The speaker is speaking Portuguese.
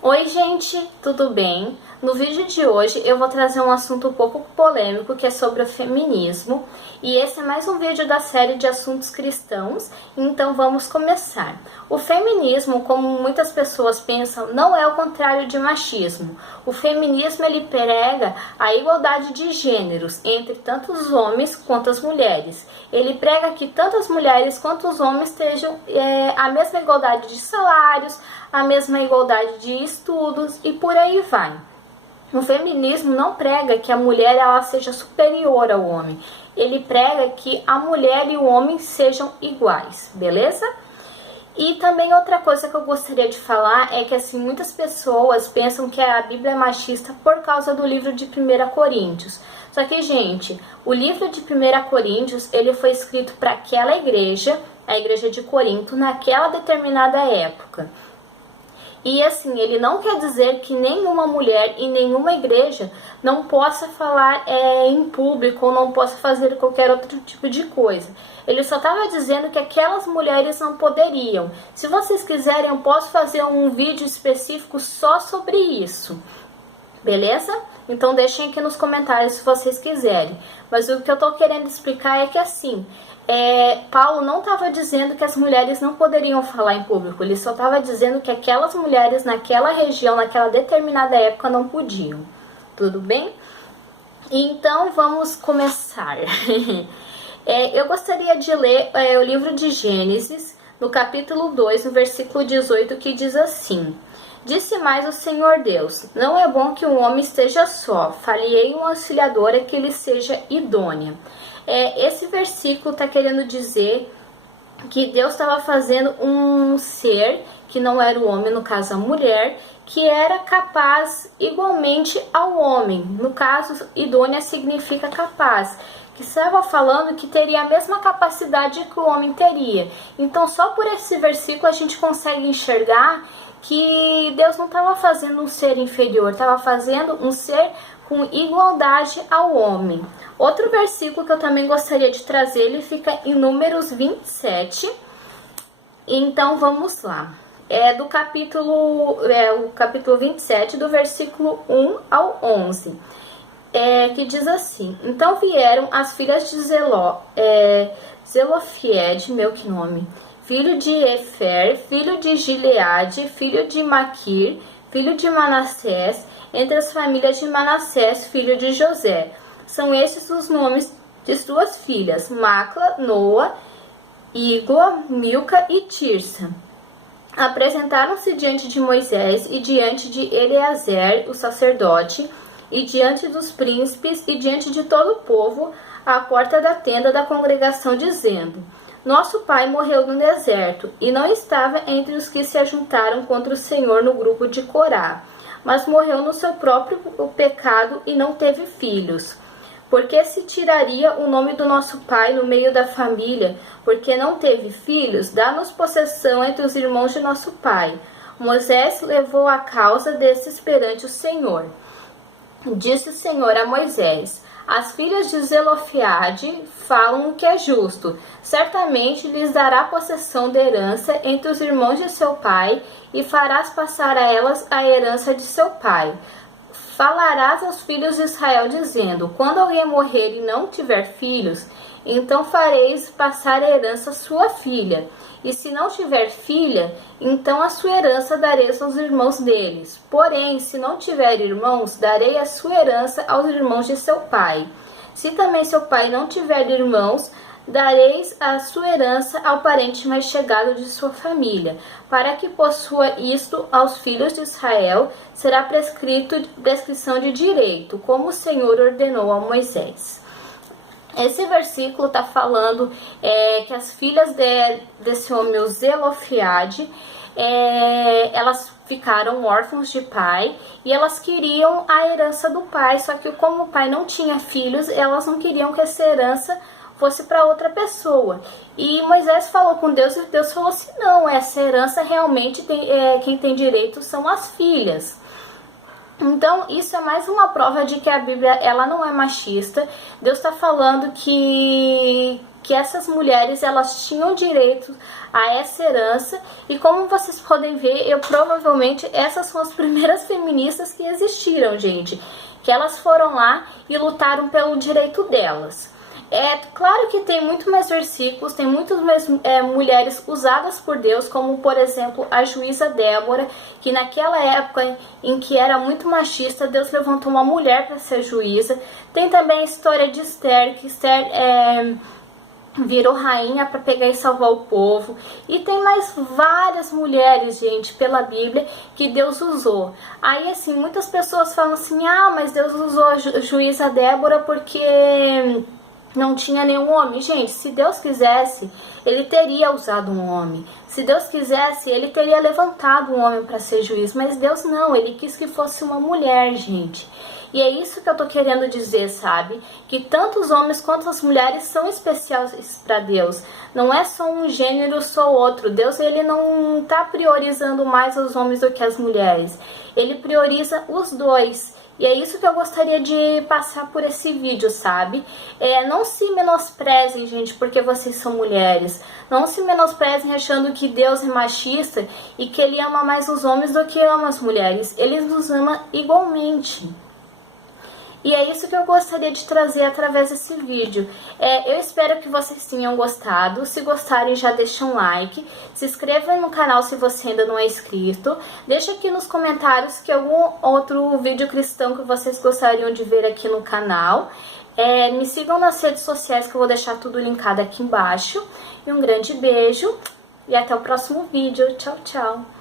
Oi gente, tudo bem? No vídeo de hoje eu vou trazer um assunto um pouco polêmico que é sobre o feminismo e esse é mais um vídeo da série de assuntos cristãos, então vamos começar. O feminismo, como muitas pessoas pensam, não é o contrário de machismo. O feminismo ele prega a igualdade de gêneros entre tanto os homens quanto as mulheres. Ele prega que tanto as mulheres quanto os homens tenham a mesma igualdade de salários, a mesma igualdade de estudos e por aí vai. O feminismo não prega que a mulher ela seja superior ao homem. Ele prega que a mulher e o homem sejam iguais, beleza? E também outra coisa que eu gostaria de falar é que assim muitas pessoas pensam que a Bíblia é machista por causa do livro de 1 Coríntios. Só que, gente, o livro de 1 Coríntios, ele foi escrito para aquela igreja, a igreja de Corinto, naquela determinada época. E assim, ele não quer dizer que nenhuma mulher em nenhuma igreja não possa falar em público ou não possa fazer qualquer outro tipo de coisa. Ele só estava dizendo que aquelas mulheres não poderiam. Se vocês quiserem, eu posso fazer um vídeo específico só sobre isso. Beleza? Então deixem aqui nos comentários se vocês quiserem. Mas o que eu estou querendo explicar é que assim, Paulo não estava dizendo que as mulheres não poderiam falar em público. Ele só estava dizendo que aquelas mulheres naquela região, naquela determinada época não podiam. Tudo bem? Então vamos começar. Eu gostaria de ler o livro de Gênesis, no capítulo 2, no versículo 18, que diz assim: Disse mais o Senhor Deus: Não é bom que um homem esteja só, falei uma auxiliadora que lhe seja idônea. Esse versículo está querendo dizer que Deus estava fazendo um ser, que não era o homem, no caso a mulher, que era capaz igualmente ao homem. No caso, idônea significa capaz, que estava falando que teria a mesma capacidade que o homem teria. Então, só por esse versículo a gente consegue enxergar que Deus não estava fazendo um ser inferior, estava fazendo um ser com igualdade ao homem. Outro versículo que eu também gostaria de trazer, ele fica em Números 27. Então vamos lá. Do capítulo, o capítulo 27, do versículo 1 ao 11. Que diz assim: Então vieram as filhas de Zelofiede, meu que nome, filho de Efer, filho de Gileade, filho de Maquir, filho de Manassés, entre as famílias de Manassés, filho de José. São estes os nomes de suas filhas: Macla, Noa, Igla, Milca e Tirsa. Apresentaram-se diante de Moisés e diante de Eleazer, o sacerdote, e diante dos príncipes e diante de todo o povo, à porta da tenda da congregação, dizendo: Nosso pai morreu no deserto, e não estava entre os que se ajuntaram contra o Senhor no grupo de Corá, mas morreu no seu próprio pecado e não teve filhos. Porque se tiraria o nome do nosso pai no meio da família, porque não teve filhos, dá-nos possessão entre os irmãos de nosso pai. Moisés levou a causa desses perante o Senhor. Disse o Senhor a Moisés: As filhas de Zelofiade falam o que é justo. Certamente lhes dará possessão da herança entre os irmãos de seu pai, e farás passar a elas a herança de seu pai. Falarás aos filhos de Israel, dizendo: Quando alguém morrer e não tiver filhos, então fareis passar a herança à sua filha. E se não tiver filha, então a sua herança dareis aos irmãos deles. Porém, se não tiver irmãos, darei a sua herança aos irmãos de seu pai. Se também seu pai não tiver irmãos, dareis a sua herança ao parente mais chegado de sua família. Para que possua isto aos filhos de Israel, será prescrição de direito, como o Senhor ordenou a Moisés. Esse versículo está falando que as filhas desse homem, o Zelofiade, elas ficaram órfãos de pai e elas queriam a herança do pai, só que como o pai não tinha filhos, elas não queriam que essa herança fosse para outra pessoa. E Moisés falou com Deus e Deus falou assim: não, essa herança realmente quem tem direito são as filhas. Então, isso é mais uma prova de que a Bíblia ela não é machista. Deus está falando que que essas mulheres elas tinham direito a essa herança, e como vocês podem ver, provavelmente essas são as primeiras feministas que existiram, gente, que elas foram lá e lutaram pelo direito delas. É claro que tem muito mais versículos, tem muitas mais mulheres usadas por Deus, como por exemplo a juíza Débora, que naquela época em que era muito machista, Deus levantou uma mulher para ser juíza. Tem também a história de Esther, que Esther virou rainha para pegar e salvar o povo. E tem mais várias mulheres, gente, pela Bíblia que Deus usou. Aí assim, muitas pessoas falam assim, ah, mas Deus usou a juíza Débora porque não tinha nenhum homem. Gente, se Deus quisesse, ele teria usado um homem. Se Deus quisesse, ele teria levantado um homem para ser juiz. Mas Deus não, ele quis que fosse uma mulher, gente. E é isso que eu tô querendo dizer, sabe? Que tanto os homens quanto as mulheres são especiais para Deus. Não é só um gênero, só outro. Deus, ele não tá priorizando mais os homens do que as mulheres. Ele prioriza os dois. E é isso que eu gostaria de passar por esse vídeo, sabe? Não se menosprezem, gente, porque vocês são mulheres. Não se menosprezem achando que Deus é machista e que ele ama mais os homens do que ama as mulheres. Ele nos ama igualmente. E é isso que eu gostaria de trazer através desse vídeo. Eu espero que vocês tenham gostado. Se gostarem, já deixa um like. Se inscreva no canal se você ainda não é inscrito. Deixa aqui nos comentários que algum outro vídeo cristão que vocês gostariam de ver aqui no canal. Me sigam nas redes sociais que eu vou deixar tudo linkado aqui embaixo. E um grande beijo e até o próximo vídeo. Tchau, tchau!